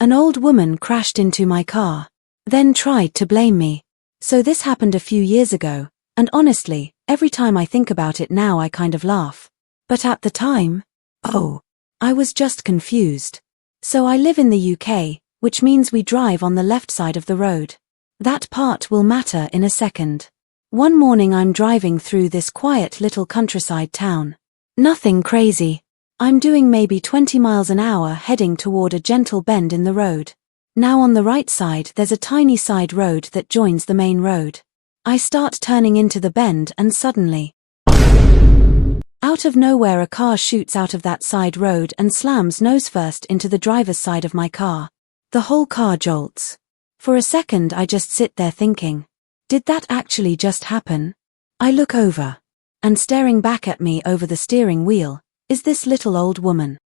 An old woman crashed into my car. Then tried to blame me. So this happened a few years ago, and honestly, every time I think about it now I kind of laugh. But at the time, I was just confused. So I live in the UK, which means we drive on the left side of the road. That part will matter in a second. One morning I'm driving through this quiet little countryside town. Nothing crazy. I'm doing maybe 20 miles an hour heading toward a gentle bend in the road. Now on the right side there's a tiny side road that joins the main road. I start turning into the bend and suddenly, out of nowhere, a car shoots out of that side road and slams nose first into the driver's side of my car. The whole car jolts. For a second I just sit there thinking, did that actually just happen? I look over. And staring back at me over the steering wheel is this little old woman.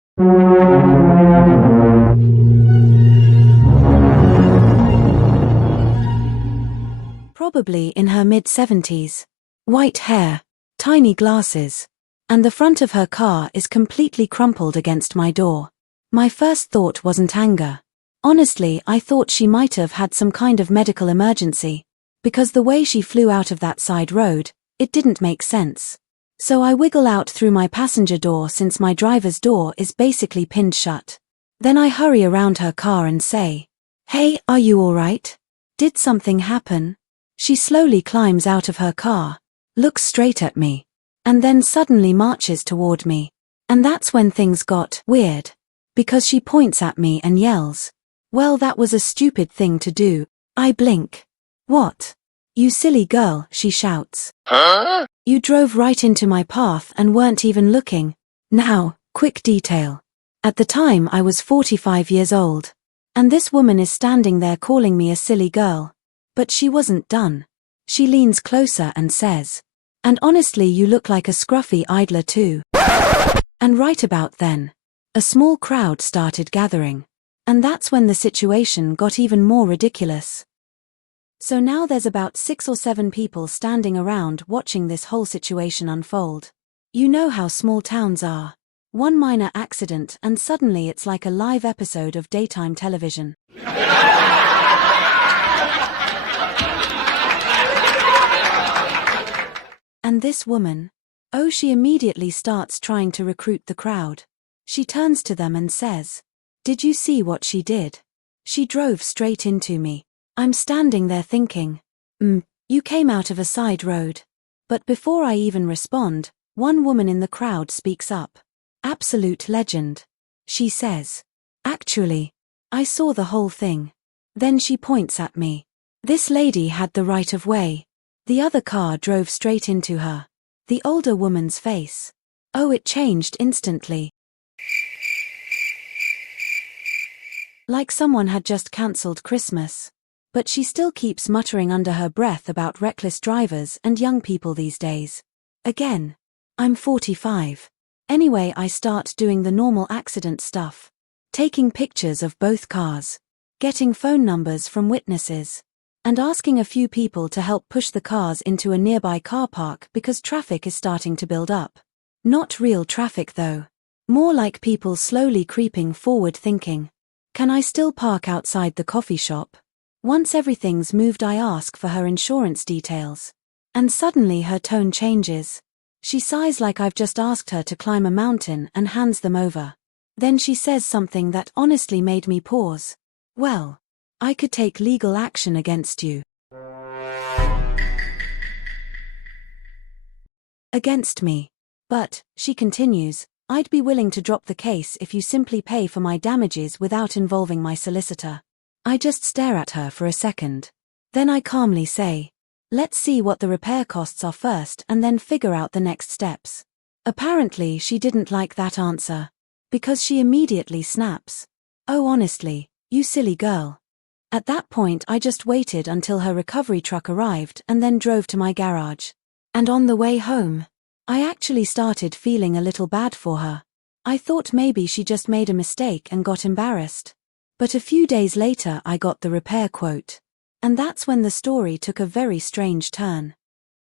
Probably in her mid-70s. White hair, tiny glasses. And the front of her car is completely crumpled against my door. My first thought wasn't anger. Honestly, I thought she might have had some kind of medical emergency. Because the way she flew out of that side road, it didn't make sense. So I wiggle out through my passenger door since my driver's door is basically pinned shut. Then I hurry around her car and say, "Hey, are you alright? Did something happen?" She slowly climbs out of her car, looks straight at me, and then suddenly marches toward me. And that's when things got weird. Because she points at me and yells, "Well, that was a stupid thing to do." I blink. "What? You silly girl," she shouts. "Huh? You drove right into my path and weren't even looking." Now, quick detail. At the time I was 45 years old. And this woman is standing there calling me a silly girl. But she wasn't done. She leans closer and says, "And honestly, you look like a scruffy idler too." And right about then, a small crowd started gathering. And that's when the situation got even more ridiculous. So now there's about 6 or 7 people standing around watching this whole situation unfold. You know how small towns are. One minor accident and suddenly it's like a live episode of daytime television. And this woman, she immediately starts trying to recruit the crowd. She turns to them and says, "Did you see what she did? She drove straight into me." I'm standing there thinking, you came out of a side road. But before I even respond, one woman in the crowd speaks up. Absolute legend. She says, "Actually, I saw the whole thing." Then she points at me. This lady had the right of way. The other car drove straight into her. The older woman's face. It changed instantly. Like someone had just cancelled Christmas. But she still keeps muttering under her breath about reckless drivers and young people these days. Again, I'm 45. Anyway, I start doing the normal accident stuff. Taking pictures of both cars. Getting phone numbers from witnesses. And asking a few people to help push the cars into a nearby car park because traffic is starting to build up. Not real traffic though. More like people slowly creeping forward thinking, can I still park outside the coffee shop? Once everything's moved I ask for her insurance details. And suddenly her tone changes. She sighs like I've just asked her to climb a mountain and hands them over. Then she says something that honestly made me pause. "Well, I could take legal action against you." Against me. "But," she continues, "I'd be willing to drop the case if you simply pay for my damages without involving my solicitor." I just stare at her for a second. Then I calmly say, "Let's see what the repair costs are first and then figure out the next steps." Apparently she didn't like that answer. Because she immediately snaps, "Oh, honestly, you silly girl." At that point I just waited until her recovery truck arrived and then drove to my garage. And on the way home, I actually started feeling a little bad for her. I thought maybe she just made a mistake and got embarrassed. But a few days later I got the repair quote. And that's when the story took a very strange turn.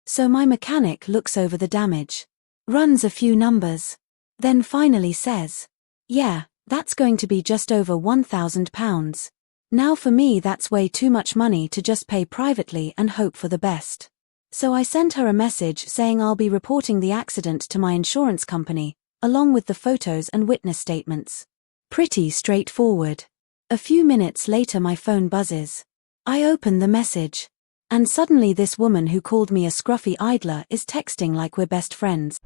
So my mechanic looks over the damage, runs a few numbers, then finally says, "Yeah, That's going to be just over £1,000. Now for me that's way too much money to just pay privately and hope for the best. So I sent her a message saying I'll be reporting the accident to my insurance company, along with the photos and witness statements. Pretty straightforward. A few minutes later my phone buzzes. I open the message. And suddenly this woman who called me a scruffy idler is texting like we're best friends.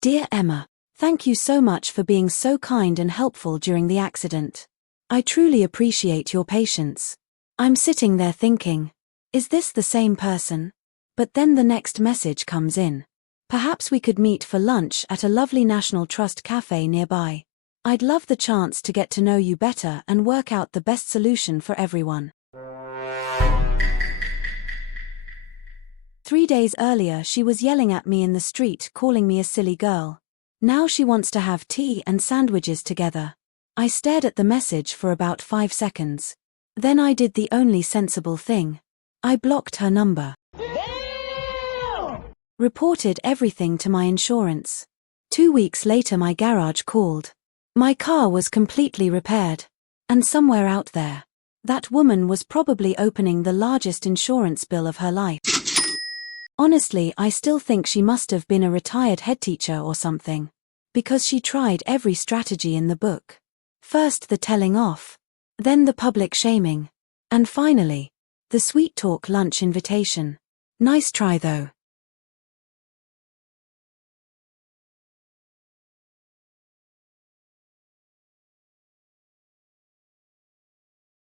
Dear Emma, thank you so much for being so kind and helpful during the accident. I truly appreciate your patience. I'm sitting there thinking, is this the same person? But then the next message comes in. Perhaps we could meet for lunch at a lovely National Trust cafe nearby. I'd love the chance to get to know you better and work out the best solution for everyone. 3 days earlier she was yelling at me in the street, calling me a silly girl. Now she wants to have tea and sandwiches together. I stared at the message for about 5 seconds. Then I did the only sensible thing. I blocked her number. Damn! Reported everything to my insurance. 2 weeks later my garage called. My car was completely repaired. And somewhere out there, that woman was probably opening the largest insurance bill of her life. Honestly, I still think she must have been a retired headteacher or something. Because she tried every strategy in the book. First the telling off. Then the public shaming. And finally, the sweet talk lunch invitation. Nice try though.